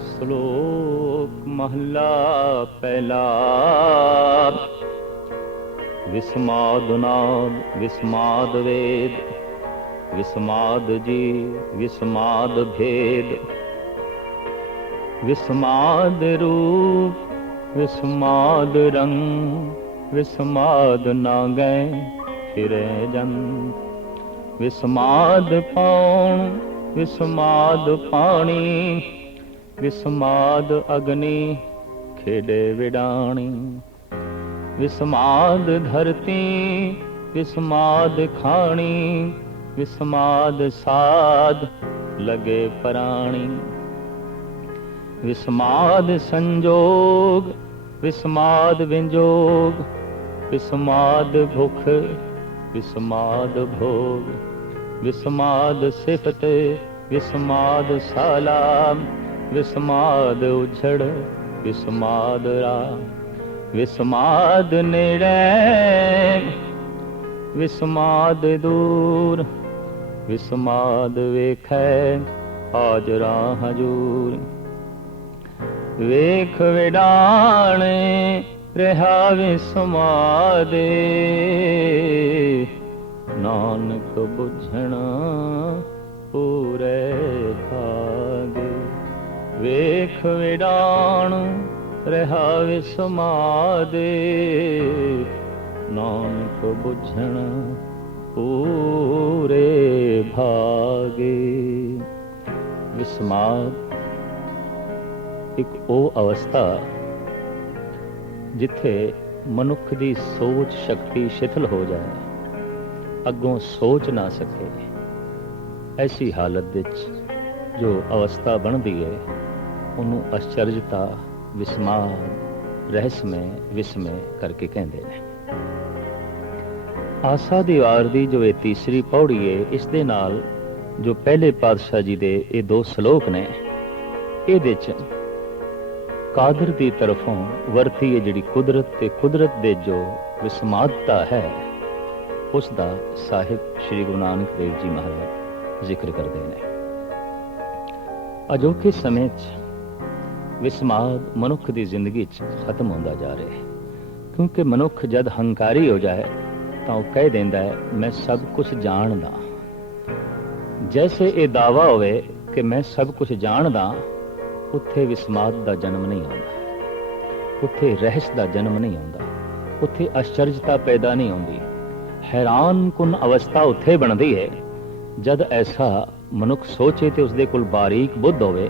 ਸ਼ਲੋਕ ਮਹਲਾ ਪਹਿਲਾ। ਵਿਸਮਾਦ ਨਾਦ ਵਿਸਮਾਦ ਵੇਦ, ਵਿਸਮਾਦ ਜੀ ਵਿਸਮਾਦ ਭੇਦ। ਵਿਸਮਾਦ ਰੂਪ ਵਿਸਮਾਦ ਰੰਗ, ਵਿਸਮਾਦ ਨਾ ਗਏ ਫਿਰੇ ਜਨ। ਵਿਸਮਾਦ ਪਾਉਣ ਵਿਸਮਾਦ ਪਾਣੀ, ਵਿਸਮਾਦ ਅਗਨੀ ਖੇਡੇ ਵਿਡਾਣੀ। ਵਿਸਮਾਦ ਧਰਤੀ ਵਿਸਮਾਦ ਖਾਣੀ, ਵਿਸਮਾਦ ਸਾਧ ਲਗੇ ਪ੍ਰਾਣੀ। ਵਿਸਮਾਦ ਸੰਜੋਗ ਵਿਸਮਾਦ ਵਿੰਜੋਗ, ਵਿਸਮਾਦ ਭੁਖ ਵਿਸਮਾਦ ਭੋਗ। ਵਿਸਮਾਦ ਸਿਫਤ ਵਿਸਮਾਦ ਸਾਲਾ, ਵਿਸਮਾਦ ਉਛੜ ਵਿਸਮਾਦ ਰਾਹ। ਵਿਸਮਾਦ ਨੇੜੇ ਵਿਸਮਾਦ ਦੂਰ, ਵਿਸਮਾਦ ਵੇਖੈ ਹਾਜ਼ਰਾ ਹਜੂਰ। ਵੇਖ ਵਿਡਾਣੇ ਰਿਹਾ ਵਿਸਮਾਦੇ, ਨਾਨਕ ਬੁਝਣਾ ਪੂਰੇ ਭਾਗੇ। ਵੇਖ ਵਿਡਾਣ ਰਿਹਾ ਵਿਸਮਾਦੇ, ਨਾਨਕ ਬੁਝਣ ਪੂਰੇ ਭਾਗੇ। ਵਿਸਮਾਦ ਇੱਕ ਉਹ ਅਵਸਥਾ ਜਿੱਥੇ ਮਨੁੱਖ ਦੀ ਸੋਚ ਸ਼ਕਤੀ ਸ਼ਿਥਲ ਹੋ ਜਾਏ, ਅੱਗੋਂ ਸੋਚ ਨਾ ਸਕੇ। ਐਸੀ ਹਾਲਤ ਵਿੱਚ ਜੋ ਅਵਸਥਾ ਬਣਦੀ ਹੈ ਉਹਨੂੰ ਅਚਰਜਤਾ, ਵਿਸਮਾਦ, ਰਹੱਸਮੈ, ਵਿਸਮੈ ਕਰਕੇ ਕਹਿੰਦੇ ਨੇ। ਆਸਾ ਦੀ ਵਾਰ ਦੀ ਜੋ ਇਹ ਤੀਸਰੀ ਪੌੜੀ ਹੈ, ਇਸ ਦੇ ਨਾਲ ਜੋ ਪਹਿਲੇ ਪਾਤਸ਼ਾਹ ਜੀ ਦੇ ਇਹ ਦੋ ਸ਼ਲੋਕ ਨੇ, ਇਹਦੇ 'ਚ ਕਾਦਰ ਦੀ ਤਰਫੋਂ ਵਰਤੀ ਹੈ ਜਿਹੜੀ ਕੁਦਰਤ ਤੇ ਕੁਦਰਤ ਦੇ ਜੋ ਵਿਸਮਾਦਤਾ ਹੈ, ਉਸ ਦਾ ਸਾਹਿਬ ਸ਼੍ਰੀ ਗੁਰੂ ਨਾਨਕ ਦੇਵ ਜੀ ਮਹਾਰਾਜ ਜ਼ਿਕਰ ਕਰਦੇ ਨੇ। ਅਜੋਕੇ ਸਮੇਂ 'ਚ ਵਿਸਮਾਦ ਮਨੁੱਖ ਦੀ ਜ਼ਿੰਦਗੀ 'ਚ ਖਤਮ ਹੁੰਦਾ ਜਾ ਰਿਹਾ ਹੈ, ਕਿਉਂਕਿ ਮਨੁੱਖ ਜਦ ਹੰਕਾਰੀ ਹੋ ਜਾਏ ਤਾਂ ਉਹ ਕਹਿ ਦਿੰਦਾ ਹੈ ਮੈਂ ਸਭ ਕੁਝ ਜਾਣਦਾ। ਜੈਸੇ ਇਹ ਦਾਵਾ ਹੋਵੇ ਕਿ ਮੈਂ ਸਭ ਕੁਝ ਜਾਣਦਾ, ਉੱਥੇ ਵਿਸਮਾਦ ਦਾ ਜਨਮ ਨਹੀਂ ਆਉਂਦਾ, ਉੱਥੇ ਰਹੱਸ ਦਾ ਜਨਮ ਨਹੀਂ ਆਉਂਦਾ, ਉੱਥੇ ਅਚਰਜਤਾ ਪੈਦਾ ਨਹੀਂ ਹੁੰਦੀ। ਹੈਰਾਨ ਕੁਨ ਅਵਸਥਾ ਉੱਥੇ ਬਣਦੀ ਹੈ ਜਦ ਐਸਾ ਮਨੁੱਖ ਸੋਚੇ ਤੇ ਉਸਦੇ ਕੋਲ ਬਾਰੀਕ ਬੁੱਧ ਹੋਵੇ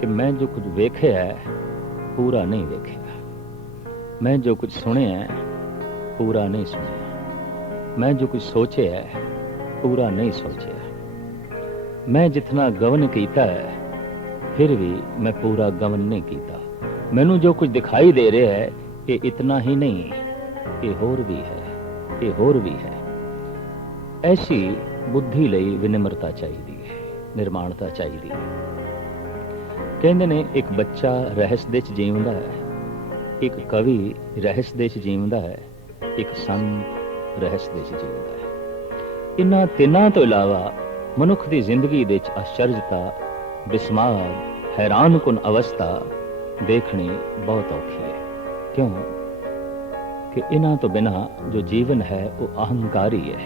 ਕਿ ਮੈਂ ਜੋ ਕੁਝ ਵੇਖਿਆ ਹੈ ਪੂਰਾ ਨਹੀਂ ਵੇਖਿਆ, ਮੈਂ ਜੋ ਕੁਝ ਸੁਣਿਆ ਹੈ ਪੂਰਾ ਨਹੀਂ ਸੁਣਿਆ, ਮੈਂ ਜੋ ਕੁਝ ਸੋਚਿਆ ਹੈ ਪੂਰਾ ਨਹੀਂ ਸੋਚਿਆ, ਮੈਂ ਜਿਤਨਾ ਗਵਨ ਕੀਤਾ ਹੈ ਫਿਰ ਵੀ ਮੈਂ ਪੂਰਾ ਗਵਨ ਨਹੀਂ ਕੀਤਾ। ਮੈਨੂੰ ਜੋ ਕੁਝ ਦਿਖਾਈ ਦੇ ਰਿਹਾ ਹੈ ਇਹ ਇਤਨਾ ਹੀ ਨਹੀਂ, ਇਹ ਹੋਰ ਵੀ ਹੈ, ਇਹ ਹੋਰ ਵੀ ਹੈ। ਐਸੀ ਬੁੱਧੀ ਲਈ ਵਿਨਮਰਤਾ ਚਾਹੀਦੀ ਹੈ, ਨਿਰਮਾਣਤਾ ਚਾਹੀਦੀ ਹੈ। ਕਹਿੰਦੇ ਨੇ ਇੱਕ ਬੱਚਾ ਰਹੱਸ ਦੇ 'ਚ ਜੀਵਦਾ ਹੈ, ਇੱਕ ਕਵੀ ਰਹੱਸ ਦੇ 'ਚ ਜੀਵਦਾ ਹੈ, ਇੱਕ ਸੰਤ ਰਹੱਸ ਦੇ 'ਚ ਜੀਵਦਾ ਹੈ। ਇਹਨਾਂ ਤਿੰਨਾਂ ਤੋਂ ਇਲਾਵਾ ਮਨੁੱਖ ਦੀ ਜ਼ਿੰਦਗੀ ਦੇ 'ਚ ਅਚਰਜਤਾ, ਵਿਸਮਾਦ, ਹੈਰਾਨਕੁਨ ਅਵਸਥਾ ਦੇਖਣੀ ਬਹੁਤ ਔਖੀ ਹੈ। ਕਿਉਂ ਕਿ ਇਹਨਾਂ ਤੋਂ ਬਿਨਾਂ ਜੋ ਜੀਵਨ ਹੈ ਉਹ ਅਹੰਕਾਰੀ ਹੈ,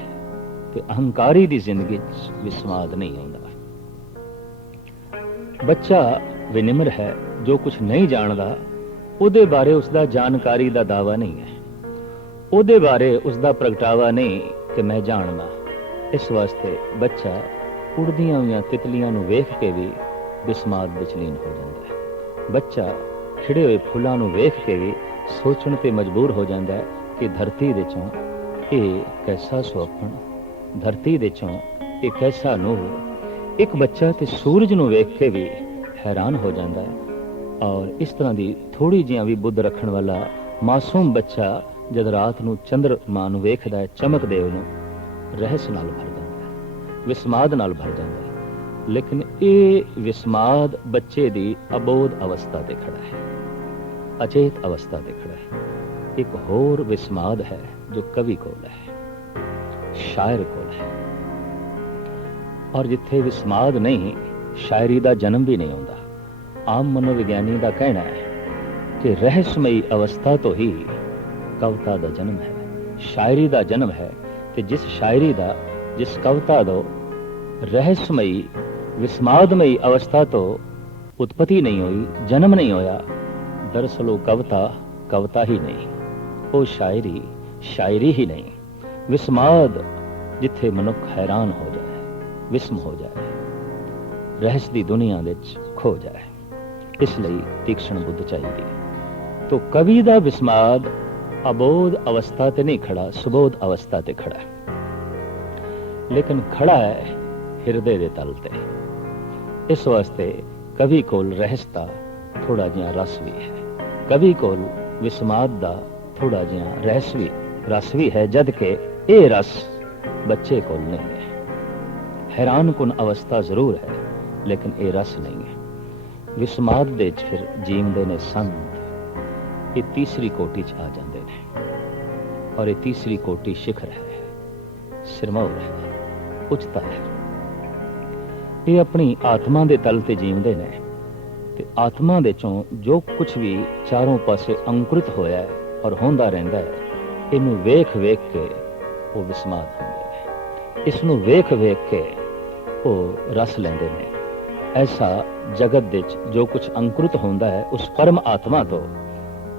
ਤੇ ਅਹੰਕਾਰੀ ਦੀ ਜ਼ਿੰਦਗੀ 'ਚ ਵਿਸਮਾਦ ਨਹੀਂ ਆਉਂਦਾ। ਬੱਚਾ ਵਿਨਿਮਰ ਹੈ, ਜੋ ਕੁਝ ਨਹੀਂ ਜਾਣਦਾ ਉਹਦੇ ਬਾਰੇ ਉਸਦਾ ਜਾਣਕਾਰੀ ਦਾ ਦਾਵਾ ਨਹੀਂ ਹੈ, ਉਹਦੇ ਬਾਰੇ ਉਸਦਾ ਪ੍ਰਗਟਾਵਾ ਨਹੀਂ ਕਿ ਮੈਂ ਜਾਣਦਾ। ਇਸ ਵਾਸਤੇ ਬੱਚਾ ਉੜਦੀਆਂ ਹੋਈਆਂ ਤਿਤਲੀਆਂ ਨੂੰ ਵੇਖ ਕੇ ਵੀ ਵਿਸਮਾਦ ਵਿੱਚ ਲੀਨ ਹੋ ਜਾਂਦਾ ਹੈ। ਬੱਚਾ ਖਿੜੇ ਹੋਏ ਫੁੱਲਾਂ ਨੂੰ ਵੇਖ ਕੇ ਵੀ ਸੋਚਣ ਤੇ ਮਜਬੂਰ ਹੋ ਜਾਂਦਾ ਹੈ ਕਿ ਧਰਤੀ ਦੇ ਚੋਂ ਇਹ ਕੈਸਾ ਸੁਪਨ, ਧਰਤੀ ਦੇ ਚੋਂ ਇਹ ਕੈਸਾ ਨੂਰ। ਇੱਕ ਬੱਚਾ ਤੇ ਸੂਰਜ ਨੂੰ ਵੇਖ ਕੇ ਵੀ ਹੈਰਾਨ ਹੋ ਜਾਂਦਾ ਹੈ। ਔਰ ਇਸ ਤਰ੍ਹਾਂ ਦੀ ਥੋੜੀ ਜਿਹੀ ਵੀ ਬੁੱਧ ਰੱਖਣ ਵਾਲਾ ਮਾਸੂਮ ਬੱਚਾ ਜਦ ਰਾਤ ਨੂੰ ਚੰਦਰਮਾ ਨੂੰ ਵੇਖਦਾ ਹੈ, ਚਮਕਦੇ ਉਹਨੂੰ, ਰਹੱਸ ਨਾਲ ਭਰ ਜਾਂਦਾ ਹੈ, ਵਿਸਮਾਦ ਨਾਲ ਭਰ ਜਾਂਦਾ ਹੈ। ਲੇਕਿਨ ਇਹ ਵਿਸਮਾਦ ਬੱਚੇ ਦੀ ਅਬੋਧ ਅਵਸਥਾ ਤੇ ਖੜਾ ਹੈ, ਅਚੇਤ ਅਵਸਥਾ ਤੇ ਖੜਾ ਹੈ। ਇੱਕ ਹੋਰ ਵਿਸਮਾਦ ਹੈ ਜੋ ਕਵੀ ਕੋਲ ਹੈ, ਸ਼ਾਇਰ ਕੋਲ ਹੈ। और जिथे विस्माद नहीं, शायरी का जन्म भी नहीं होता। आम मनोविज्ञानी का कहना है कि रहस्यमयी अवस्था तो ही कविता का जन्म है, शायरी का जन्म है। ते जिस शायरी का, जिस कविता का रहस्यमयी विस्मादमयी अवस्था तो उत्पत्ति नहीं हुई, जन्म नहीं होया, दरअसल वो कविता कविता ही नहीं, वो शायरी शायरी ही नहीं। विस्माद जिथे मनुख हैरान हो जाए, विस्म हो जाए, रहस्य की दुनिया विच खो जाए, इसलिए तीक्ष्ण बुद्ध चाहिए। तो कवि का विस्माद अबोध अवस्था ते नहीं खड़ा, सुबोध अवस्था ते खड़ा है, लेकिन खड़ा है हिरदे दे तल ते। इस वास्ते कवि कोल रहस्यता थोड़ा जिहा रस भी है, कवि कोल विस्माद दा थोड़ा जिहा रहस्य भी रस भी है, जद के ये रस बच्चे कोल नहीं है। हैरान कुन अवस्था जरूर है, लेकिन ये रस नहीं है। विस्माद दे फिर जीवदे ने संत, ये तीसरी कोटि च आ जाते हैं, और ये तीसरी कोटि शिखर है, सिरमौर है, उच्चता है। ये अपनी आत्मा के तल ते जीवदे ने, ते आत्मा दे चों जो कुछ भी चारों पासे अंकुरित होया है और होंदा रहिंदा है, इनू वेख वेख के वो विस्माद होंदे ने, इसनू वेख वेख के वो रस लेंदे ने। ऐसा जगत दे जो कुछ अंकुरित होंदा है उस परम आत्मा तो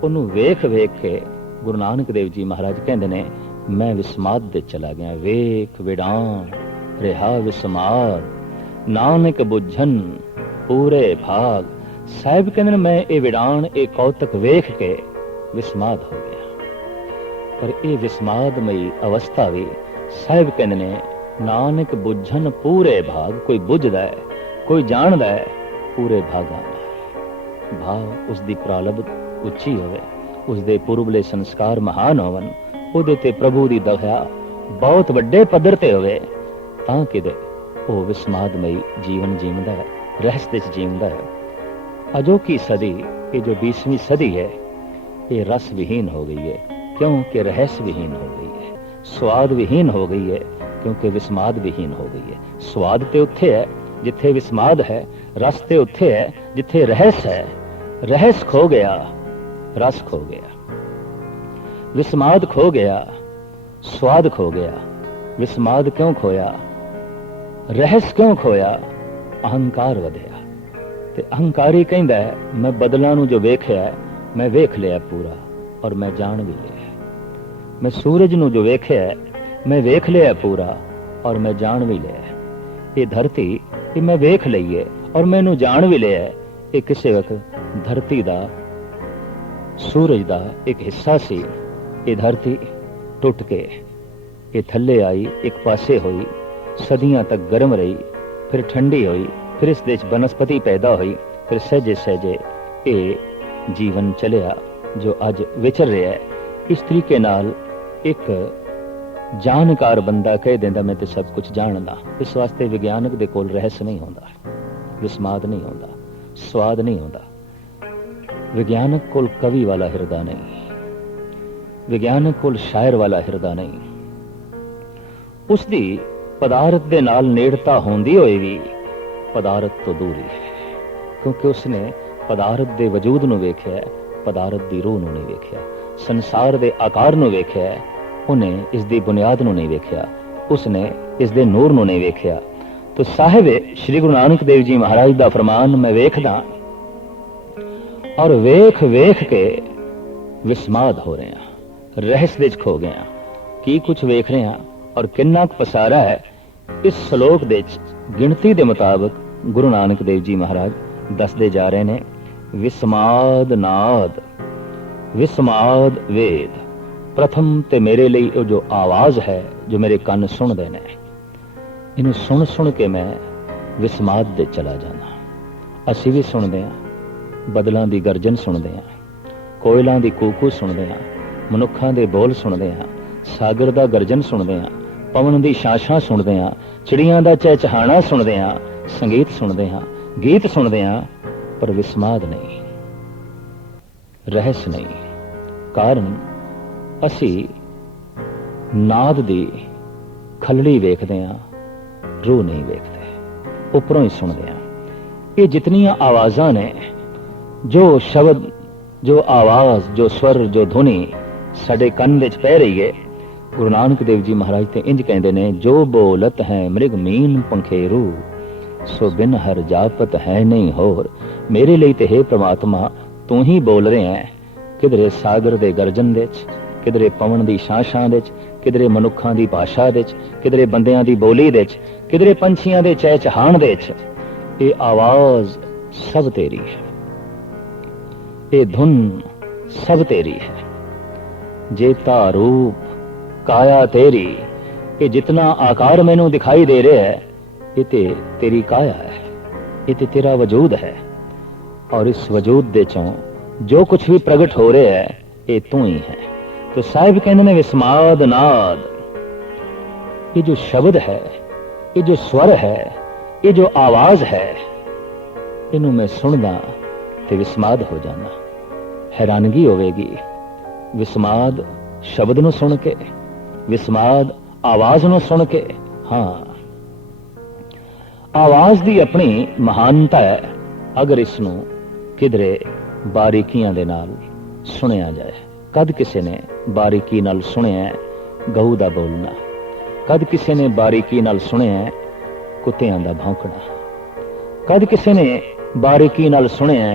उन्हों वेख वेख के गुरु नानक देव जी महाराज कहते ने, मैं विस्माद दे चला गया, वेख विडान रिहा विस्माद, नानक बुझन पूरे भाग। साहिब कहते मैं ये विडान ये कौतक वेख के विस्माद हो गया। पर ये विस्मादमयी अवस्था भी साहिब कहते ने नानक बुझन पूरे भाग, कोई बुझदा है, कोई जानदा है, पूरे भागां दा भाव उसदी प्रालब्ध उच्ची होवे, उसदे पूर्वले संस्कार महान होवन, ਉਹਦੇ ਤੇ ਪ੍ਰਭੂ ਦੀ ਦਇਆ ਬਹੁਤ ਵੱਡੇ ਪੱਧਰ ਤੇ ਹੋਵੇ, ਤਾਂ ਕਿਤੇ ਉਹ ਵਿਸਮਾਦਮਈ ਜੀਵਨ ਜੀਵਦਾ ਹੈ, ਰਹਿਸ ਦੇ ਚ ਜੀਵਦਾ ਹੈ। अजोकी सदी, ये जो 20वीं सदी है, ये रस विहीन हो गई है, क्योंकि रहस्य विहीन हो गई है। स्वाद विहीन हो गई है, क्योंकि विस्माद विहीन हो गई है। स्वाद ते उत्थे है जिथे विस्माद है, रस ते उत्थे है जिथे रहस्य है। रहस्य खो गया, रस खो गया, विस्माद खो गया, स्वाद खो गया। विस्माद क्यों खोया, रहस्य क्यों खोया? अहंकार वधिया। ते अहंकारी कहता है मैं बदलों नूं जो वेख्या है, मैं वेख लिया पूरा और मैं जान भी लिया। मैं सूरज नूं जो वेख्या है, मैं वेख लिया पूरा और मैं जान भी लिया। ये धरती ये मैं वेख लई है और मैनू जान भी लिया। ये किसी वक्त धरती दा, सूरज दा एक हिस्सा सी। ये धरती टुट के ये थल्ले आई, एक पासे हुई, सदियां तक गर्म रही, फिर ठंडी हुई, फिर इस देश वनस्पति पैदा हुई, फिर सहजे सहजे ये जीवन चलिया जो अज विचर रहा है। इस तरीके नाल एक जानकार बंदा कह देंदा मैं तो सब कुछ जानदा। इस वास्ते विज्ञानक दे कोल रहस्य नहीं होंदा, विस्माद नहीं होंदा, स्वाद नहीं होंदा। विज्ञानक कोल कवि वाला हिरदा नहीं, विज्ञानक कोल शायर वाला हिरदा नहीं। उसदी पदार्थ दे नाल नेड़ता होंदी होई भी पदार्थ तो दूरी है, क्योंकि उसने पदार्थ दे वजूद नूं वेख्या है, पदार्थ दी रूह नूं नहीं वेख्या। संसार दे आकार नूं वेख्या है, उन्हें इस दी बुनियाद नूं नहीं वेख्या, उसने इस दे नूर नूं नहीं वेख्या। तो साहिब श्री गुरु नानक देव जी महाराज दा फरमान मैं वेखदा और वेख वेख के विस्माद हो रहे हैं, रहस्य विच खो गए। की कुछ वेख रहे हैं और किन्ना पसारा है। इस श्लोक दे गिनती के मुताबिक गुरु नानक देव जी महाराज दसते जा रहे हैं, विस्माद नाद, विस्माद वेद। प्रथम ते मेरे लिए जो आवाज है, जो मेरे कान सुनते हैं, इन्हें सुन सुन के मैं विस्माद दे चला जाना। असी भी सुनते हैं, बदलों की गर्जन सुनते हैं, कोयलों की कूकू सुनते हैं, मनुखों के बोल सुनते हैं, सागर का गर्जन सुनते हैं, पवन की शाशां सुनते हैं, चिड़ियां का चहचहाना सुनते हैं, संगीत सुनते हैं, गीत सुनते हैं, पर विस्माद नहीं, रहस्य नहीं। कारण असी नाद दी खलड़ी वेखते हैं, रूह नहीं वेखते। उपरों ही सुनते हैं। ये जितनियां आवाज़ां ने, जो शब्द, जो आवाज़, जो स्वर, जो धुनी साडे कंन विच पै रही है, गुरु नानक देव जी महाराज ते इंज कहते ने, जो बोलत है मृग मीन पंखेरू, सो बिन हर जापत है नहीं होर। मेरे लिए ते हे परमात्मा तू ही बोल रहे हैं, किधरे सागर दे गर्जन दे च, किधरे पवन दी शां दे च, किधरे मनुखां दी भाषा दे च, किधरे बंदियां दी बोली दे च, किधरे पंछियां दे चहचहाण दे च। ये आवाज सब तेरी है, ये धुन सब तेरी है। जेता रूप काया तेरी, ये जितना आकार मैनू दिखाई दे रहा है, ये तेरी काया है, ये तेरा वजूद है। और इस वजूद दे चों जो कुछ भी प्रगट हो रहा है, ये तू ही है। तो साहिब कहते ने विस्माद नाद, ये जो शब्द है, ये जो स्वर है, ये जो आवाज है, इनू मैं सुनदा ते विस्माद हो जाना। हैरानगी होवेगी विस्माद शब्द नू सुन के, विस्माद आवाज नू सुन के। हाँ, आवाज दी अपनी महानता है, अगर इसनू किधरे बारीकियां दे नाल सुनिया जाए। कद किसी ने बारीकी नाल सुनिया गऊ दा बोलना, कद किसी ने बारीकी नाल सुनिया कुत्तियां दा भौंकना, कद किसी ने बारीकी नाल सुनिया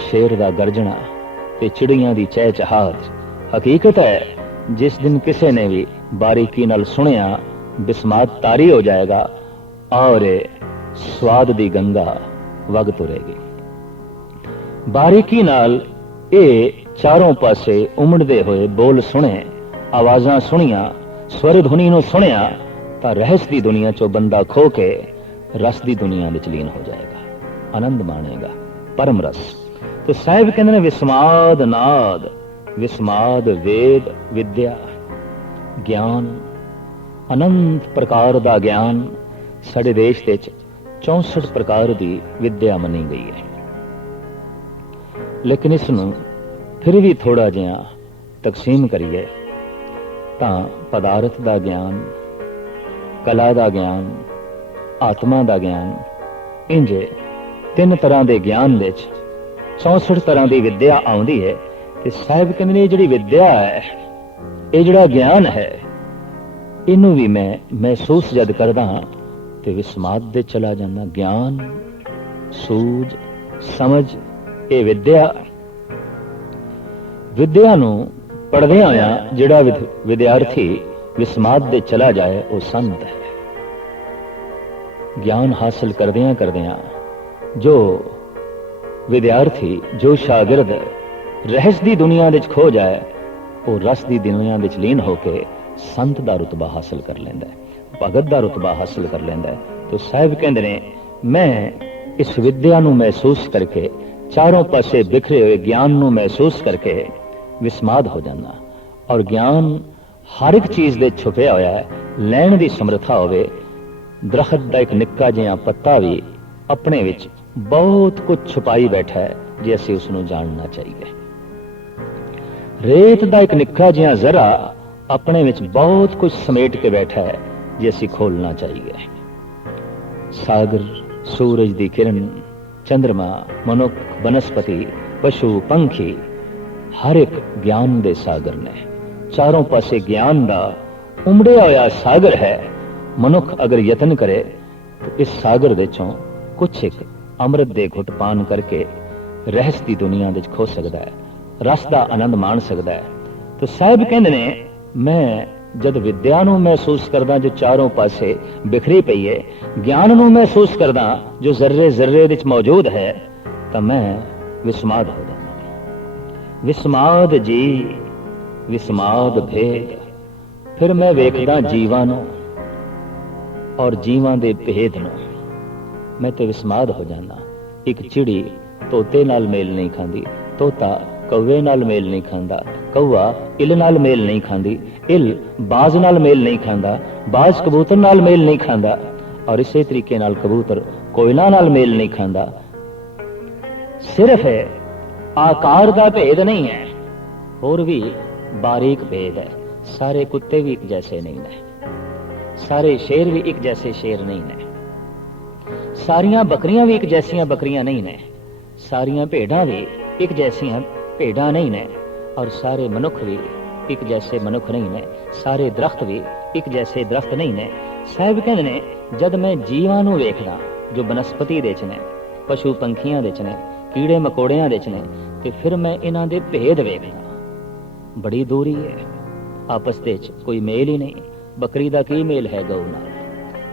शेर दा गरजना ते चिड़ियां दी चहचहाट। हकीकत है जिस दिन किसी ने भी बारीकी नाल सुनिया, बिस्मात तारी हो जाएगा और स्वाद दी गंगा वग तुरेगी। बारीकी नाल ये चारों पासे उमड़दे हुए बोल सुने, आवाज़ां सुनिया, स्वर ध्वनि नूं सुनिया, तां रहस दी दुनिया चों बंदा खो के रस दी दुनिया विच लीन हो जाएगा, आनंद माणेगा, परम रस। तो साहिब कहंदे ने विस्माद नाद, विस्माद वेद विद्या ज्ञान, अनंत प्रकार दा ज्ञान। साडे देश दे 64 प्रकार दी विद्या मनी गई है, लेकिन इसनूं फिर भी थोड़ा जिहा तकसीम करिए तां पदार्थ दा ज्ञान, कला दा ज्ञान, आत्मा दा ज्ञान, इंज 3 तरह दे ज्ञान दे 64 तरह दी विद्या आउंदी है। ते साहिब कहंदे ने जिहड़ी विद्या है, ये जिहड़ा ज्ञान है, इनू भी मैं महसूस जद करदा हां ते विस्माद दे चला जांदा। ज्ञान, सूझ, समझ, ये विद्या, विद्या नू पढ़दे होया जिहड़ा विद्यार्थी विस्माद दे चला जाए, वो संत है। ज्ञान हासिल करदियां करदियां जो विद्यार्थी, जो शागिर्द रहस दी दुनिया विच खो जाए, वो रस दी दुनिया विच लीन होके संत दा रुतबा हासिल कर लैंदा है, भगत दा रुतबा हासिल कर लैंदा है। तो साहिब कहंदे ने मैं इस विद्या नू महसूस करके, चारों पासे बिखरे हुए ज्ञान नू महसूस करके विस्माद हो जाना। और ज्ञान हर एक चीज दे छुपिया होया है, लैण दी समर्था होवे। दरखत दा एक निक्का जिहा पत्ता भी अपने विच बहुत कुछ छुपाई बैठा है, जे असीं उसनूं जानना चाहिए। रेत दा एक निक्का जिहा जरा अपने विच बहुत कुछ समेट के बैठा है, जे असीं खोलना चाहिए। सागर, सूरज दी किरण, चंद्रमा, मनुख, वनस्पति, पशु, पंखी, हर एक ज्ञान दे सागर ने। चारों पासे ज्ञान दा उमड़िया होया सागर है। मनुख अगर यतन करे तो इस सागर दे चों कुछ एक अमृत दे घुट पान करके रहस दी दुनिया दे खो सकदा है, रस दा आनंद माण सकदा है। तो साहिब कहंदे ने मैं जद विद्या नूं महसूस करदा जो चारों पासे बिखरी पई है, ज्ञान नूं महसूस करदा जो जर्रे जर्रे विच मौजूद है, तां मैं विस्माद हो जांदा। विस्माद जी, विस्माद भेद। फिर मैं वेखदा जीवां नूं और जीवां दे भेद नूं, मैं ते विस्माद हो जाना। एक चिड़ी तोते नाल मेल नहीं खांदी, तोता कौवे नाल मेल नहीं खांदा, कौआ इल नाल मेल नहीं खांदी, इल बाज नाल मेल नहीं खांदा, बाज कबूतर नाल मेल नहीं खांदा, और इसे तरीके नाल कबूतर कोयला नाल मेल नहीं खांदा। सिर्फ है आकार का भेद नहीं है, और भी बारीक भेद है। सारे कुत्ते भी एक जैसे नहीं है, सारे शेर भी एक जैसे शेर नहीं है, ਸਾਰੀਆਂ ਬੱਕਰੀਆਂ ਵੀ ਇੱਕ ਜੈਸੀਆਂ ਬੱਕਰੀਆਂ ਨਹੀਂ ਨੇ, ਸਾਰੀਆਂ ਭੇਡਾਂ ਵੀ ਇੱਕ ਜੈਸੀਆਂ ਭੇਡਾਂ ਨਹੀਂ ਨੇ, ਔਰ ਸਾਰੇ ਮਨੁੱਖ ਵੀ ਇੱਕ ਜੈਸੇ ਮਨੁੱਖ ਨਹੀਂ ਨੇ, ਸਾਰੇ ਦਰਖਤ ਵੀ ਇੱਕ ਜੈਸੇ ਦਰਖਤ ਨਹੀਂ ਨੇ। ਸਾਹਿਬ ਕਹਿੰਦੇ ਨੇ ਜਦ ਮੈਂ ਜੀਵਾਂ ਨੂੰ ਵੇਖਦਾ ਜੋ ਬਨਸਪਤੀ ਦੇ ਚ ਨੇ, ਪਸ਼ੂ ਪੰਖੀਆਂ ਦੇ ਚ ਨੇ, ਕੀੜੇ ਮਕੌੜਿਆਂ ਦੇ ਚ ਨੇ, ਤੇ ਫਿਰ ਮੈਂ ਇਹਨਾਂ ਦੇ ਭੇਦ ਵੇਖਦਾ। ਬੜੀ ਦੂਰੀ ਹੈ, ਆਪਸ ਦੇ ਚ ਕੋਈ ਮੇਲ ਹੀ ਨਹੀਂ। ਬੱਕਰੀ ਦਾ ਕੀ ਮੇਲ ਹੈ ਗਊ ਨਾਲ,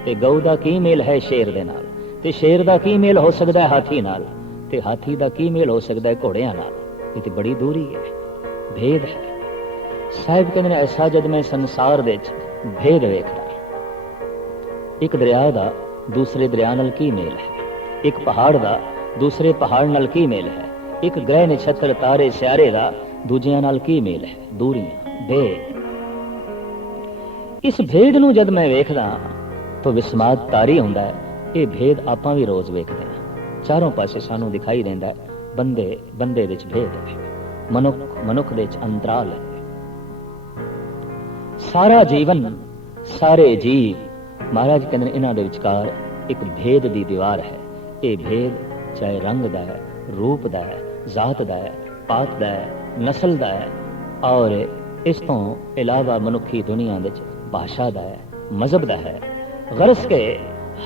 ਤੇ ਗਊ ਦਾ ਕੀ ਮੇਲ ਹੈ ਸ਼ੇਰ ਦੇ ਨਾਲ, ਤੇ ਸ਼ੇਰ ਦਾ ਕੀ ਮੇਲ ਹੋ ਸਕਦਾ ਹੈ ਹਾਥੀ ਨਾਲ, ਤੇ ਹਾਥੀ ਦਾ ਕੀ ਮੇਲ ਹੋ ਸਕਦਾ ਹੈ ਘੋੜਿਆਂ ਨਾਲ। ਇਹ ਤੇ ਬੜੀ ਦੂਰੀ ਹੈ, ਭੇਦ ਹੈ। ਸਾਹਿਬ ਕਹਿੰਦੇ ਨੇ ਐਸਾ ਜਦ ਮੈਂ ਸੰਸਾਰ ਦੇ ਚ ਭੇਦ ਵੇਖਦਾ, ਇੱਕ ਦਰਿਆ ਦਾ ਦੂਸਰੇ ਦਰਿਆ ਨਾਲ ਕੀ ਮੇਲ ਹੈ, ਇੱਕ ਪਹਾੜ ਦਾ ਦੂਸਰੇ ਪਹਾੜ ਨਾਲ ਕੀ ਮੇਲ ਹੈ, ਇੱਕ ਗ੍ਰਹਿ ਨਛੱਤਰ ਤਾਰੇ ਸਿਆਰੇ ਦਾ ਦੂਜਿਆਂ ਨਾਲ ਕੀ ਮੇਲ ਹੈ। ਦੂਰੀਆਂ, ਭੇਦ। ਇਸ ਭੇਦ ਨੂੰ ਜਦ ਮੈਂ ਵੇਖਦਾ ਤਾਂ ਵਿਸਮਾਦ ਤਾਰੀ ਹੁੰਦਾ ਹੈ। ਇਹ ਭੇਦ ਆਪਾਂ ਵੀ ਰੋਜ਼ ਵੇਖਦੇ ਹਾਂ, ਚਾਰੋਂ ਪਾਸੇ ਸਾਨੂੰ ਦਿਖਾਈ ਦਿੰਦਾ ਹੈ। ਬੰਦੇ ਬੰਦੇ ਵਿੱਚ ਭੇਦ ਹੈ, ਮਨੁੱਖ ਮਨੁੱਖ ਦੇ ਵਿੱਚ ਅੰਤਰਾਲ ਹੈ। ਸਾਰਾ ਜੀਵਨ, ਸਾਰੇ ਜੀਵ, ਮਹਾਰਾਜ ਕਹਿੰਦੇ ਨੇ ਇਹਨਾਂ ਦੇ ਵਿਚਕਾਰ ਇੱਕ ਭੇਦ ਦੀ ਦੀਵਾਰ ਹੈ। ਇਹ ਭੇਦ ਚਾਹੇ ਰੰਗ ਦਾ ਹੈ, ਰੂਪ ਦਾ ਹੈ, ਜ਼ਾਤ ਦਾ ਹੈ, ਪਾਤ ਦਾ ਹੈ, ਨਸਲ ਦਾ ਹੈ, ਔਰ ਇਸ ਤੋਂ ਇਲਾਵਾ ਮਨੁੱਖੀ ਦੁਨੀਆ ਵਿੱਚ ਭਾਸ਼ਾ ਦਾ ਹੈ, ਮਜ਼ਹਬ ਦਾ ਹੈ। ਗਰਜ਼ ਕੇ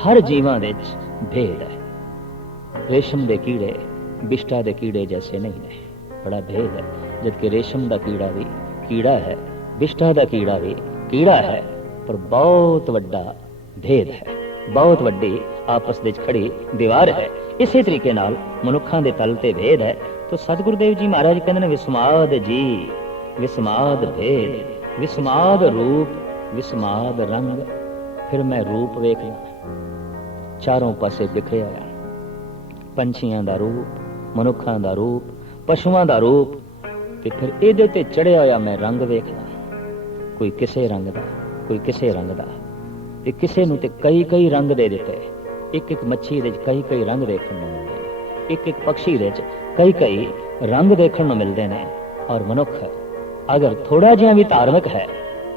ਹਰ ਜੀਵਾਂ ਵਿੱਚ ਭੇਦ ਹੈ। ਰੇਸ਼ਮ ਦੇ ਕੀੜੇ ਬਿਸ਼ਟਾ ਦੇ ਕੀੜੇ ਜੈਸੇ ਨਹੀਂ ਨੇ, ਬੜਾ ਭੇਦ ਹੈ। ਜਦਕਿ ਰੇਸ਼ਮ ਦਾ ਕੀੜਾ ਵੀ ਕੀੜਾ ਹੈ, ਬਿਸ਼ਟਾ ਦਾ ਕੀੜਾ ਵੀ ਕੀੜਾ ਹੈ, ਪਰ ਬਹੁਤ ਵੱਡਾ ਭੇਦ ਹੈ, ਬਹੁਤ ਵੱਡੀ ਆਪਸ ਵਿੱਚ ਖੜੀ ਦੀਵਾਰ ਹੈ। ਇਸੇ ਤਰੀਕੇ ਨਾਲ ਮਨੁੱਖਾਂ ਦੇ ਤਲ ਤੇ ਭੇਦ ਹੈ। ਤਾਂ ਸਤਿਗੁਰਦੇਵ ਜੀ ਮਹਾਰਾਜ ਕਹਿੰਦੇ ਨੇ ਵਿਸਮਾਦ ਜੀ, ਵਿਸਮਾਦ ਭੇਦ, ਵਿਸਮਾਦ ਰੂਪ, ਵਿਸਮਾਦ ਰੰਗ। ਫਿਰ ਮੈਂ ਰੂਪ ਵੇਖਦਾ, ਚਾਰੋਂ ਪਾਸੇ ਬਿਖਰਿਆ ਹੋਇਆ, ਪੰਛੀਆਂ ਦਾ ਰੂਪ, ਮਨੁੱਖਾਂ ਦਾ ਰੂਪ, ਪਸ਼ੂਆਂ ਦਾ ਰੂਪ, ਤੇ ਫਿਰ ਇਹਦੇ ਤੇ ਚੜਿਆ ਹੋਇਆ ਮੈਂ ਰੰਗ ਵੇਖਦਾ। ਕੋਈ ਕਿਸੇ ਰੰਗ ਦਾ, ਕੋਈ ਕਿਸੇ ਰੰਗ ਦਾ, ਤੇ ਕਿਸੇ ਨੂੰ ਤੇ ਕਈ ਕਈ ਰੰਗ ਦੇ ਦਿੱਤੇ। ਇੱਕ ਇੱਕ ਮੱਛੀ ਦੇ ਕਈ ਕਈ ਰੰਗ ਦੇਖਣ ਨੂੰ ਮਿਲਦੇ ਨੇ, ਇੱਕ ਇੱਕ ਪਕਸ਼ੀ ਦੇ ਕਈ ਕਈ ਰੰਗ ਦੇਖਣ ਨੂੰ ਮਿਲਦੇ ਨੇ। ਔਰ ਮਨੁੱਖ ਅਗਰ ਥੋੜਾ ਜਿਹਾ ਵੀ ਧਾਰਮਿਕ ਹੈ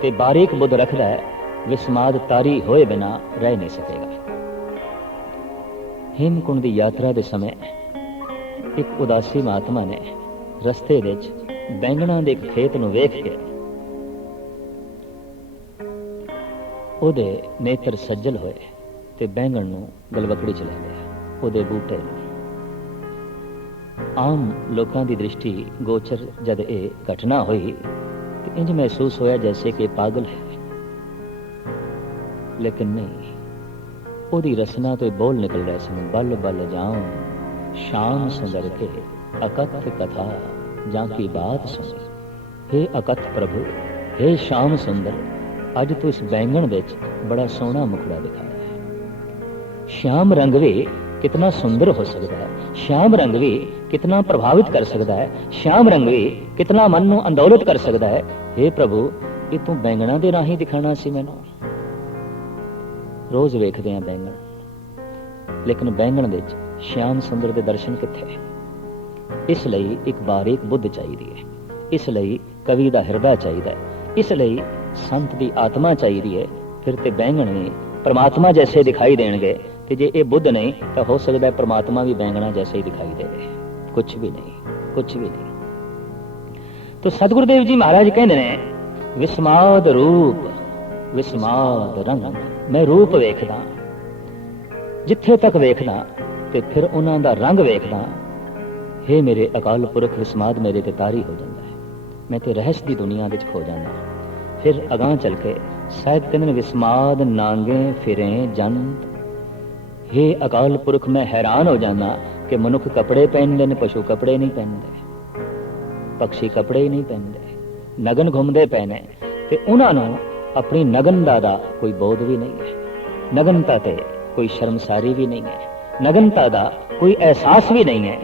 ਤੇ ਬਾਰੀਕ ਬੁੱਧ ਰੱਖਦਾ ਹੈ, ਵਿਸਮਾਦ ਤਾਰੀ ਹੋਏ ਬਿਨਾ ਰਹਿ ਨਹੀਂ ਸਕੇਗਾ। ਹੇਮਕੁੰਡ ਦੀ ਯਾਤਰਾ ਦੇ ਸਮੇਂ ਇੱਕ ਉਦਾਸੀ ਮਹਾਤਮਾ ਨੇ ਰਸਤੇ ਵਿੱਚ ਬੈਂਗਣਾ ਦੇ ਇੱਕ ਖੇਤ ਨੂੰ ਵੇਖ ਕੇ ਉਹਦੇ ਨੇਤਰ ਸੱਜਲ ਹੋਏ ਤੇ ਬੈਂਗਣ ਨੂੰ ਗਲਵਕੜੀ ਚ ਲੈ ਲਿਆ, ਉਹਦੇ ਬੂਟੇ ਨੂੰ। ਆਮ ਲੋਕਾਂ ਦੀ ਦ੍ਰਿਸ਼ਟੀ ਗੋਚਰ ਜਦ ਇਹ ਘਟਨਾ ਹੋਈ ਤੇ ਇੰਜ ਮਹਿਸੂਸ ਹੋਇਆ ਜੈਸੇ ਕਿ ਪਾਗਲ ਹੈ, ਲੇਕਿਨ ਨਹੀਂ, ਉਹਦੀ ਰਸਨਾ ਤੋਂ ਬੋਲ ਨਿਕਲ ਰਹੇ ਸਨ। ਬਲ ਬਲ ਜਾਉਂ ਸ਼ਾਮ ਸੁੰਦਰ ਕੇ ਅਕਥ ਕਥਾ ਜਾਂ ਕੀ ਬਾਤ ਸੁਣੀ। हे ਅਕਥ ਪ੍ਰਭੂ, हे ਸ਼ਾਮ ਸੁੰਦਰ, ਅੱਜ ਤੂੰ ਇਸ ਬੈਂਗਣ ਵਿੱਚ ਬੜਾ ਸੋਹਣਾ ਮੁਖੜਾ ਦਿਖਾਇਆ ਹੈ। ਸ਼ਾਮ ਰੰਗ ਵੀ ਕਿਤਨਾ ਸੁੰਦਰ ਹੋ ਸਕਦਾ ਹੈ, ਸ਼ਾਮ ਰੰਗ ਵੀ ਕਿਤਨਾ ਪ੍ਰਭਾਵਿਤ ਕਰ ਸਕਦਾ ਹੈ, ਸ਼ਾਮ ਰੰਗ ਵੀ ਕਿਤਨਾ ਮਨ ਨੂੰ ਅੰਦੋਲਿਤ ਕਰ ਸਕਦਾ ਹੈ। हे ਪ੍ਰਭੂ, ਇਹ ਤੂੰ ਬੈਂਗਣਾ ਦੇ ਰਾਹੀਂ ਦਿਖਾਣਾ ਸੀ ਮੈਨੂੰ। ਰੋਜ਼ ਵੇਖਦੇ ਆ ਬੈਂਗਣ, ਲੇਕਿਨ ਬੈਂਗਣ ਵਿੱਚ ਸ਼ਾਮ ਸੁੰਦਰ ਦੇ ਦਰਸ਼ਨ ਕਿੱਥੇ? ਇਸ ਲਈ ਇੱਕ ਬਾਰੀਕ ਬੁੱਧ ਚਾਹੀਦੀ ਹੈ, ਇਸ ਲਈ ਕਵੀ ਦਾ ਹਿਰਦਾ ਚਾਹੀਦਾ ਹੈ, ਇਸ ਲਈ ਸੰਤ ਦੀ ਆਤਮਾ ਚਾਹੀਦੀ ਹੈ। ਫਿਰ ਤੇ ਬੈਂਗਣ ਵੀ ਪਰਮਾਤਮਾ ਜੈਸੇ ਦਿਖਾਈ ਦੇਣਗੇ, ਤੇ ਜੇ ਇਹ ਬੁੱਧ ਨਹੀਂ ਤਾਂ ਹੋ ਸਕਦਾ ਹੈ ਪਰਮਾਤਮਾ ਵੀ ਬੈਂਗਣਾ ਜੈਸੇ ਹੀ ਦਿਖਾਈ ਦੇਵੇ। ਕੁਛ ਵੀ ਨਹੀਂ, ਕੁਛ ਵੀ ਨਹੀਂ। ਤਾਂ ਸਤਿਗੁਰਦੇਵ ਜੀ ਮਹਾਰਾਜ ਕਹਿੰਦੇ ਨੇ ਵਿਸਮਾਦ ਰੂਪ, ਵਿਸਮਾਦ ਰੰਗ। ਮੈਂ ਰੂਪ ਵੇਖਦਾ, ਜਿੱਥੇ ਤੱਕ ਵੇਖਦਾ ਤੇ ਫਿਰ ਉਹਨਾਂ ਦਾ ਰੰਗ ਵੇਖਦਾ। हे ਮੇਰੇ ਅਕਾਲ ਪੁਰਖ, ਵਿਸਮਾਦ ਮੇਰੇ ਤੇ ਤਾਰੀ ਹੋ ਜਾਂਦਾ ਹੈ, ਮੈਂ ਤੇ ਰਹਿਸ ਦੀ ਦੁਨੀਆ ਵਿੱਚ ਖੋ ਜਾਂਦਾ। ਫਿਰ ਅਗਾਂਹ ਚੱਲ ਕੇ ਸਾਹਿਬ ਕਹਿੰਦੇ ਨੇ ਵਿਸਮਾਦ ਨਾਂਗੇ ਫਿਰੇ ਜੰਤ। हे ਅਕਾਲ ਪੁਰਖ, ਮੈਂ ਹੈਰਾਨ ਹੋ ਜਾਂਦਾ ਕਿ ਮਨੁੱਖ ਕੱਪੜੇ ਪਹਿਨਦੇ ਨੇ, ਪਸ਼ੂ ਕੱਪੜੇ ਨਹੀਂ ਪਹਿਨਦੇ, ਪਕਸ਼ੀ ਕੱਪੜੇ ਹੀ ਨਹੀਂ ਪਹਿਨਦੇ, ਨਗਨ ਘੁੰਮਦੇ ਪਏ ਨੇ, ਤੇ ਉਹਨਾਂ ਨੂੰ ਆਪਣੀ ਨਗਨਤਾ ਦਾ ਕੋਈ ਬੋਧ ਵੀ ਨਹੀਂ ਹੈ, ਨਗਨਤਾ ਤੇ ਕੋਈ ਸ਼ਰਮਸਾਰੀ ਵੀ ਨਹੀਂ ਹੈ, ਨਗਨਤਾ ਦਾ ਕੋਈ ਅਹਿਸਾਸ ਵੀ ਨਹੀਂ ਹੈ।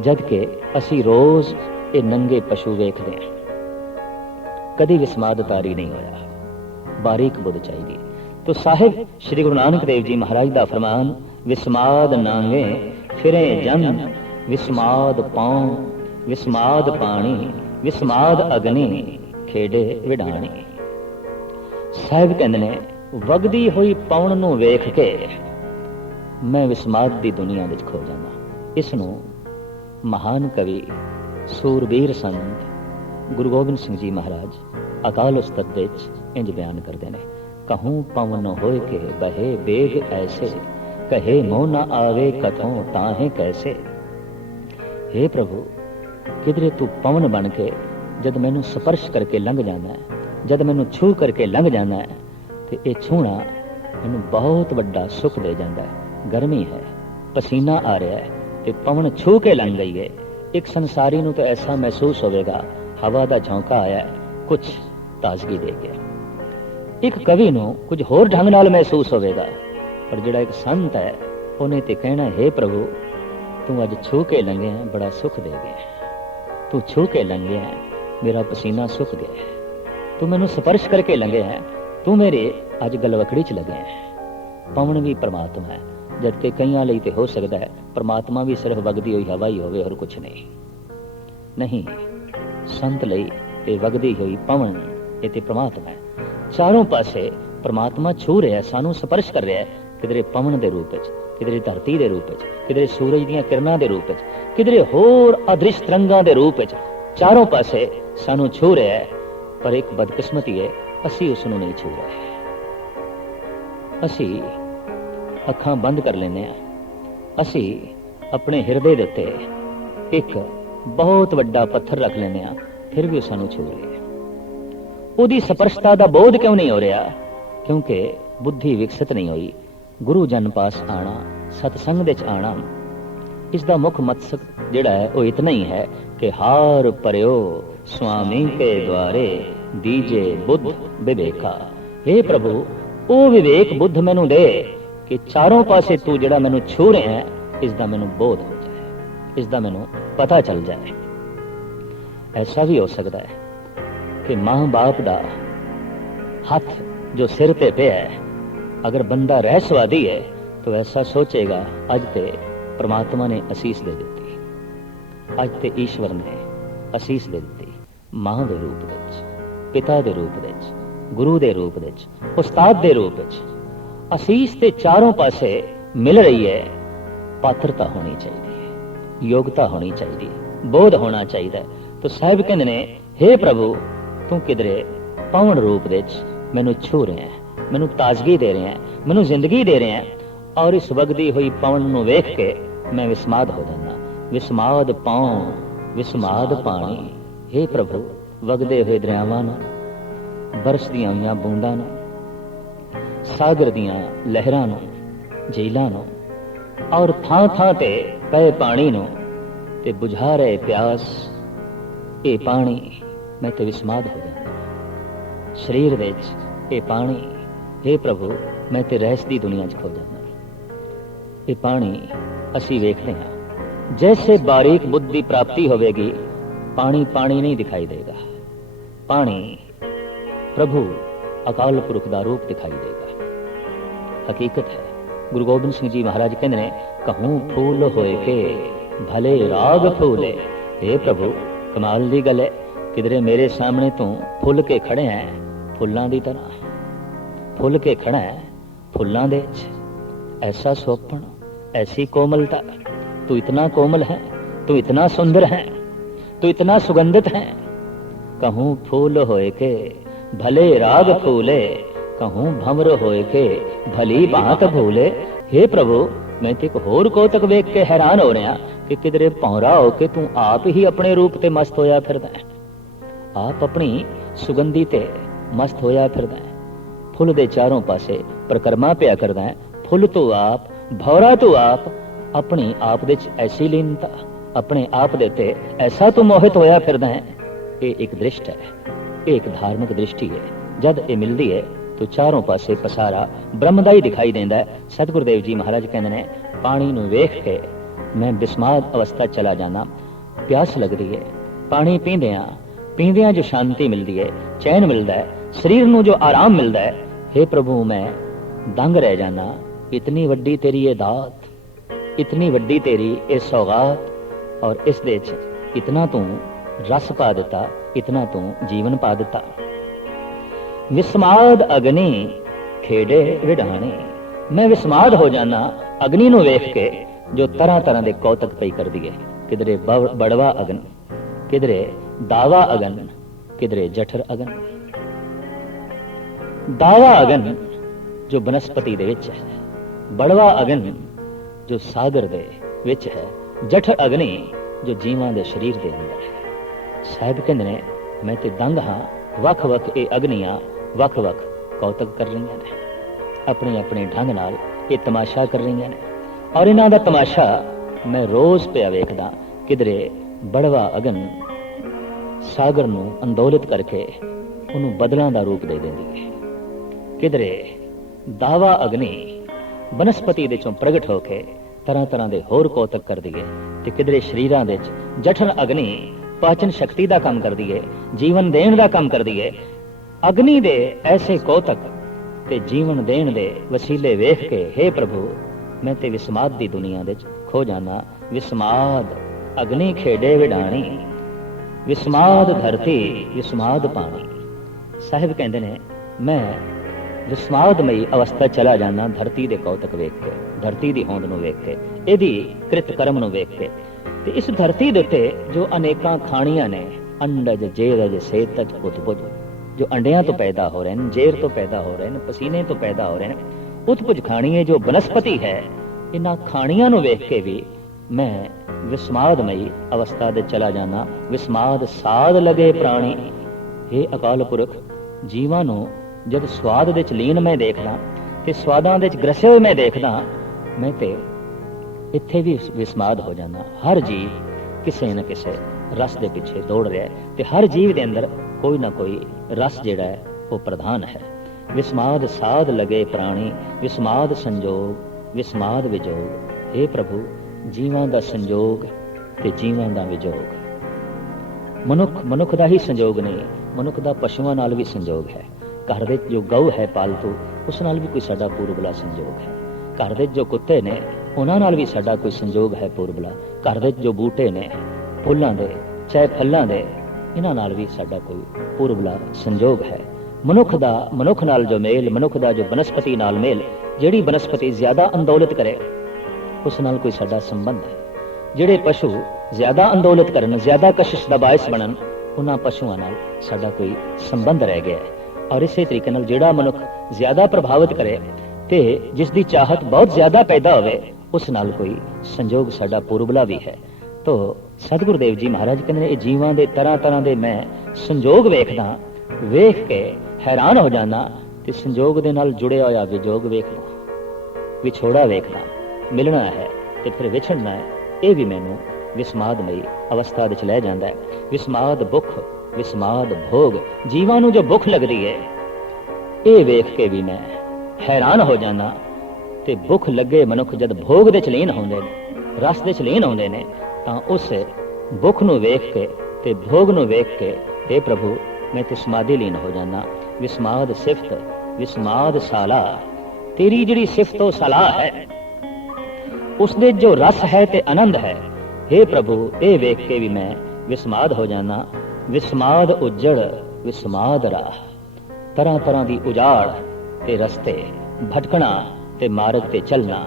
ਜਦ ਕਿ ਅਸੀਂ ਰੋਜ਼ ਇਹ ਨੰਗੇ ਪਸ਼ੂ ਵੇਖਦੇ ਹਾਂ, ਕਦੀ ਵਿਸਮਾਦ ਤਾਰੀ ਨਹੀਂ ਹੋਇਆ। ਬਾਰੀਕ ਬੁੱਧ ਚਾਹੀਦੀ। तो साहिब श्री गुरु नानक देव जी महाराज का फरमान, विस्माद नांगे फिरे जन, विस्माद पाऊं विस्माद पानी, विस्माद अग्नि खेडे विडाणी। साहिब कहते ने वगदी हुई पौन नूं वेख के मैं विस्माद दी दुनिया विच खो जाना। इसनूं महान कवि सूरबीर संत गुरु गोबिंद सिंह जी महाराज अकाल उस्तत दे इंज बयान करते हैं। कहूँ पवन होए के बहे बेग ऐसे, कहे मोह न आवे कथों ताहे कैसे। हे प्रभु, किधरे तू पवन बन के जद मैनू स्पर्श करके लंघ जाना है, जद मैनू छू करके लंघ जाना है, तो ये छूना मैनू बहुत बड़ा सुख दे जाता है। गर्मी है, पसीना आ रहा है, तो पवन छू के लंघ गई है। एक संसारी नू तो ऐसा महसूस होगा, हवा का झोंका आया है, कुछ ताजगी दे गया। एक कवि नू कुछ होर ढंग नाल महसूस होगा, पर जिहड़ा एक संत है उन्हें तो कहना, हे प्रभु तू अज छू के लंघे है, बड़ा सुख दे गया। तू छू के लंघे है, मेरा पसीना सुख गया है। तू मैनू स्पर्श करके लंघे है, तू मेरे अज गलवकड़ी च लगे है। पवन भी परमात्मा है, जबकि कईयां लई ते हो सकता है परमात्मा भी सिर्फ वगदी हुई हवा ही होवे और कुछ नहीं। नहीं, संत लई ते वगदी हुई पवन ये ते परमात्मा है। चारों पासे परमात्मा छू रहा है, सानू स्पर्श कर रहा है, किधरे पवन के रूप में, किधरे धरती के रूप में, किधरे सूरज दीयां किरणां के रूप में, किधरे होर अदृश्य तरंगां के रूप में, चारों पासे सानू छू रहा है। पर एक बदकिस्मती है, असी उसनू नहीं छू रहे। असी अखां बंद कर लेने हैं, असी अपने हिरदे दे उत्ते एक बहुत वड्डा पत्थर रख लेने हैं, फिर भी सानू छू रहे हैं। ਉਹਦੀ स्पर्शता का बोध क्यों नहीं हो रहा? क्योंकि बुद्धि विकसित नहीं हुई। गुरु जन पास आना, सतसंग दे च आना, इसका मुख मकसद जिहड़ा है वो इतना ही है कि हार परयो स्वामी के द्वारे दीजे बुद्ध विवेका। हे प्रभु, वो विवेक बुद्ध मैनू दे कि चारों पासे तू जिहड़ा मैनू छू रहे हैं, इसका मैनू बोध हो जाए, इसका मैनू पता चल जाए। ऐसा भी हो सकता है कि मां बाप दा हाथ जो सिर पे पे है, अगर बंदा रहस्वादी है तो ऐसा सोचेगा अज ते परमात्मा ने असीस दे दी, अज ते ईश्वर ने असीस दे दी। मां दे रूप विच, पिता दे रूप विच, गुरु दे रूप विच, उस्ताद दे रूप विच असीस ते चारों पासे मिल रही है। पात्रता होनी चाहिए, योग्यता होनी चाहिए, बोध होना चाहिए। तो साहिब कहंदे ने, हे प्रभु तू किधरे पवन रूप विच मैनू छू रहे हैं, मैनू ताजगी दे रहे हैं, मैनू जिंदगी दे रहे हैं, और इस वगदी हुई पवन नू वेख के मैं विस्माद हो जाना। विस्माद पाऊं विस्माद पानी। हे प्रभु, वगदे हुए दरियावां नू, बरसदियां हुईयां बूंदां नू, सागर दियां लहरां नू, झीलां नू, और थां थां ते पए पानी नू ते बुझा रहे प्यास, ये पानी मैं ते विस्माद हो जाना। शरीर विच ये पानी, हे प्रभु मैं ते रहस दी दुनिया च खो जाना। ये पानी असी वेखते हैं, जैसे बारीक बुद्धि प्राप्ति होवेगी, पानी पानी नहीं दिखाई देगा। पानी प्रभु अकाल पुरख दा रूप दिखाई देगा। हकीकत है, गुरु गोबिंद सिंह जी महाराज कहते हैं, कहूँ फूल होए के भले राग फूले। हे प्रभु, कमाल दी गल है, किधरे मेरे सामने तू फुल के खड़े हैं, फुल्लां दी तरह फुल के खड़ा है, फुल्लां दे च। ऐसा सोपन, ऐसी कोमलता, तू इतना कोमल है, तू इतना सुंदर है, तू इतना सुगंधित है। कहूँ फूल होए के भले राग फूले, कहूँ भंवर होए के भली बात भूले। हे प्रभु, मैं ते एक होर कौतक वेख के हैरान हो रहा कि किधरे भौरा हो के तू आप ही अपने रूप ते मस्त होया फिरदा है, आप अपनी सुगंधी ते मस्त होया फिरदा है। फुल दे चारों पासे परिक्रमा पिया करदा है। फुल तो आप, भौरा तो आप, अपनी आप दे ऐसी लीनता, अपने आप दे ते ऐसा तो मोहित होया फिरदा है। ये एक दृष्टि है, एक धार्मिक दृष्टि है। जद ये मिलती है तो चारों पासे पसारा ब्रह्म दा ही दिखाई देंदा है। सतगुरुदेव जी महाराज कहंदे ने, पानी नूं वेख के मैं बिस्माद अवस्था चला जाना। प्यास लगती है, पानी पींदियां पींदियां जो शांति मिलती है, चैन मिलता है, शरीर नूं जो आराम मिलता है। हे प्रभु, मैं दंग रह जाना। इतनी वड्डी तेरी ये दात, इतनी वड्डी तेरी ये सौगात, और इस दे च इतना तू रस पा दिता, इतना तू जीवन पा दिता। विस्माद अग्नि खेड़े विडाणे, मैं विस्माद हो जाना अग्नि नूं वेख के जो तरह तरह के कौतक पई कर दिए। किधरे बड़वा अगन, किधरे दावा अगन, किधरे जठर अगन। दावा अगन जो बनस्पति दे विच है, बड़वा अगन जो सागर दे विच है, जठर अग्नि जो जीवां दे शरीर दे अंदर है। साहिब कहंदे ने मैं ते दंग हां, वख वख ये अग्नियां वख वख कौतक कर रही ने, अपने अपने ढंग नाल ये तमाशा कर रही ने। और इन्हां दा तमाशा मैं रोज पिया वेखदा। किधरे बड़वा अगन सागर नूं अंदोलित करके उन्होंने बदलों का रूप दे देंदी है। किधरे दावा अग्नि बनस्पति दे चों प्रगट होके तरह तरह के होर कौतक कर दिए। ते किधरे शरीरां दे जठन अग्नि पाचन शक्ति का काम कर दिए, जीवन देण का काम कर दिए। अग्नि दे ऐसे कौतक ते जीवन देण दे वसीले वेख के हे प्रभु मैं ते विस्माद दी दुनिया दे खो जाना। विस्माद अग्नि खेडे विडाणी, विस्माद धरती विस्माद पानी। साहिब कहते ने मैं विस्मादमई अवस्था चला जाना धरती दे कौतक वेख के, धरती दी होंद नूं वेख के, इहदी कृत कर्म नूं वेख के। ते इस धरती दे उत्ते जो अनेकां खाणियां ने, अंडज जेरज सेतज उत्पुज, जो अंडियां तो पैदा हो रहे हैं, जेर तो पैदा हो रहे हैं, पसीने तो पैदा हो रहे हैं, उत्पुज खाणियां जो बनस्पति है, इन्हां खाणियां नूं वेख के भी मैं विस्मादमई अवस्था दे चला जाना। विस्माद साध लगे प्राणी। हे अकाल पुरख जीवां नूं जद स्वाद दे च लीन मैं देखदा ते स्वादां दे च ग्रसे होए मैं देखदा, मैं ते इत्थे भी विस्माद हो जाना। हर जीव किसे न किसे रस दे पिछे दौड़ रहा है ते हर जीव दे अंदर कोई ना कोई रस जिहड़ा है वो प्रधान है। विस्माद साध लगे प्राणी, विस्माद संजोग विस्माद विजोग। हे प्रभु जीवां दा संजोग ते जीवां दा विजोग। मनुख दा ही संजोग नहीं, मनुख दा पशुआं नाल भी संजोग है। घर दे जो गऊ है पालतू उस नाल भी कोई साडा पूर्वला संजोग है। घर दे जो कुत्ते ने उन्हां नाल भी साडा कोई संजोग है पूर्वला। घर दे जो बूटे ने फुल्लां दे चाहे फल्लां दे, इन्हां नाल भी साडा कोई पूर्वला संजोग है। मनुख नाल जो मेल, मनुख दा जो बनस्पति नाल मेल, जिहड़ी बनस्पति ज्यादा अंदोलित करे उस नाल कोई साडा संबंध है। जिहड़े पशु ज्यादा अंदोलित करन, ज्यादा कशिश दा बायस बनन, उन्हां पशुआं नाल साडा कोई संबंध रह गया है। और इसे तरीके नाल जिहड़ा मनुख ज्यादा प्रभावित करे ते जिसकी चाहत बहुत ज्यादा पैदा होवे, उस नाल कोई संजोग साडा पूर्वला भी है। तो सतगुरु देव जी महाराज कहते हैं जीवां दे तरह तरह दे मैं संजोग वेखदा, वेख के हैरान हो जाना ते संजोग दे नाल जुड़िया होया विजोग वेखदा, विछोड़ा वेखदा, मिलना है ते फिर विछड़ना है। ये भी मैनू विस्मादमई अवस्था दे च लै जांदा है। विस्माद भुख, विस्माद भोग, जीवां नूं जो भुख लगदी है ये वेख के भी मैं हैरान हो जाना। ते भुख लगे मनुख जद भोग दे च लीन होंदे ने, रस दे च लीन होंदे ने, तां उस भुख नूं वेख के ते भोग नूं वेख के हे प्रभु मैं ते समाधि लीन हो जाना। विस्माद सिफत, विस्माद साला, तेरी जिहड़ी सिफत ओ सलाह है उसदे जो रस है ते आनंद है, हे प्रभु ये वेख के भी मैं विस्माद हो जाना। विस्माद उजड़ विस्माद राह, तरह तरह की उजाड़ ते रस्ते, भटकना ते मार्ग ते चलना,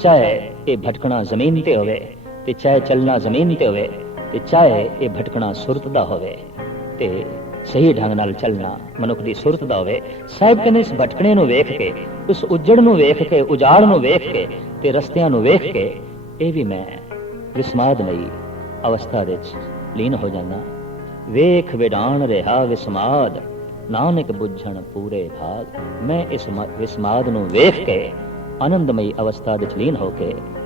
चाहे ये भटकना जमीन ते होवे ते चाहे चलना जमीन ते होवे ते चाहे ये भटकना सुरत दा होवे ते सही ढंग नाल चलना मनुख दी सुरत दा होवे। साहिब कहने इस भटकने नूं वेख के, उस उजड़ नूं वेख के, उजाड़ नूं वेख के ते रस्तियां नूं वेख के ये भी मैं विस्मादमई अवस्था दे च लीन हो जाना। वेख विडाण रहा विस्माद, नानक बुझण पूरे भाग। मैं इस विस्माद नूं वेख के आनंदमई अवस्था दे च लीन होके